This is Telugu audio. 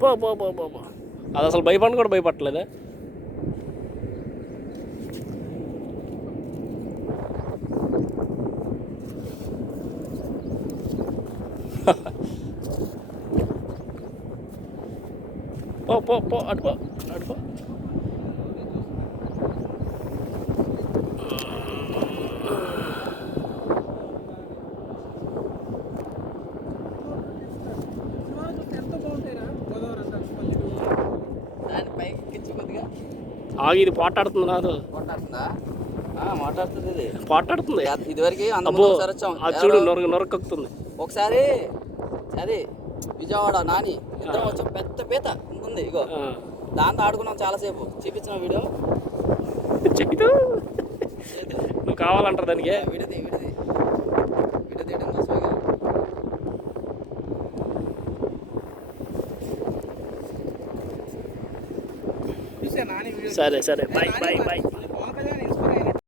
పో పో పో పో పో. అది అసలు భయపడిన కూడా భయపడలేదా? పో పో పో అటు పో అటు పో. ఆగి ఇది పోటాడుతుంది నాదు. మాట్లాడుతుంది ఇది పోటాడుతుంది. ఇదివరకు అది చూడు నొరకక్కుతుంది. ఒకసారి అది విజయవాడ నాని ఇద్దరం వచ్చాం, పెద్ద పీత ఉంటుంది ఇగో, దాంతో ఆడుకున్నాం చాలాసేపు. చూపించిన వీడియో నువ్వు కావాలంటారు దానికి. విడిది విడిది వీడియో తీయడం కోసమే. సరే సరే బాయ్ బాయ్ బాయ్.